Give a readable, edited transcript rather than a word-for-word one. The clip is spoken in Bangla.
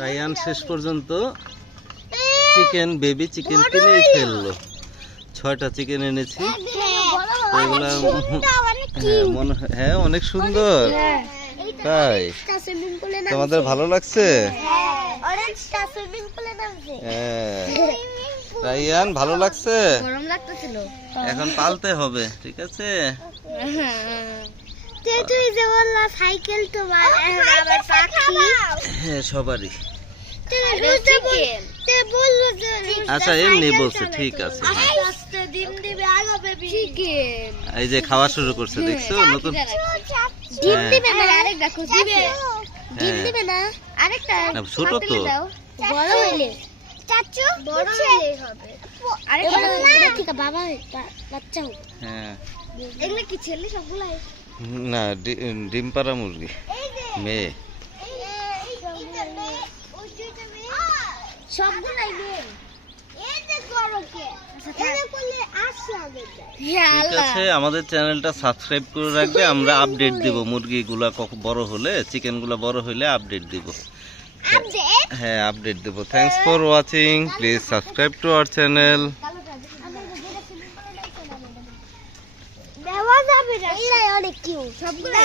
রায়ান শেষ পর্যন্ত চিকেন বেবি চিকেন কিনে ফেললো। 6টা চিকেন এনেছি। এগুলা হ্যাঁ অনেক সুন্দর। তাই তোমাদের ভালো লাগছে? হ্যাঁ রায়ান ভালো লাগছে? এখন পালতে হবে, ঠিক আছে? হ্যাঁ সবারই। আচ্ছা এমনি বলছে, ঠিক আছে। এই যে খাওয়া শুরু করছে, দেখছো? নতুন ছোট তো না, ডিম পাড়া মুরগি মেয়ে। ঠিক আছে, আমাদের চ্যানেলটা সাবস্ক্রাইব করে রাখবে। আমরা আপডেট দিব মুরগিগুলা বড় হলে, চিকেনগুলা বড় হলে আপডেট দিব। হ্যাঁ আপডেট দেব। Thanks for watching. Please subscribe to our channel. অনেক কিউট সবগুলো।